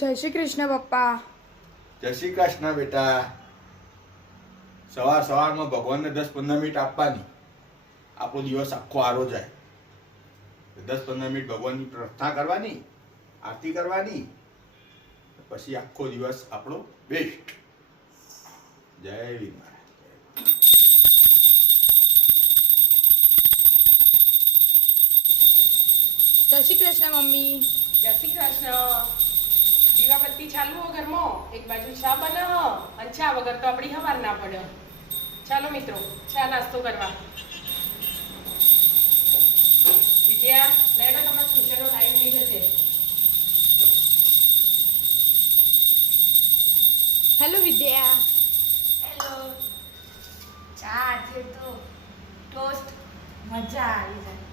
જય શ્રી કૃષ્ણ પપ્પા. જય શ્રી કૃષ્ણ બેટા. સવારમાં ભગવાનને 10-15 મિનિટ આપવાની. આપણો દિવસ આખો આરો જાય. 10-15 મિનિટ ભગવાનની પ્રાર્થના કરવાની, આરતી કરવાની, પછી આખો દિવસ આપણો બેસ્ટ. જય વીર મહારાજ. જય શ્રી કૃષ્ણ મમ્મી. જય શ્રી કૃષ્ણ. દીવાબત્તી ચાલુ હો ઘરમાં, એક બાજુ ચા બનાવો, અને ચા વગર તો આપણી હવાર ના પડે. ચાલો મિત્રો, ચા નાસ્તો કરવા. વિજયા, લેડો તમારો ટ્યુશનનો ટાઈમ થઈ જશે. હેલો વિદ્યા. હેલો. ચા છે તો ટોસ્ટ મજા આવી જાય.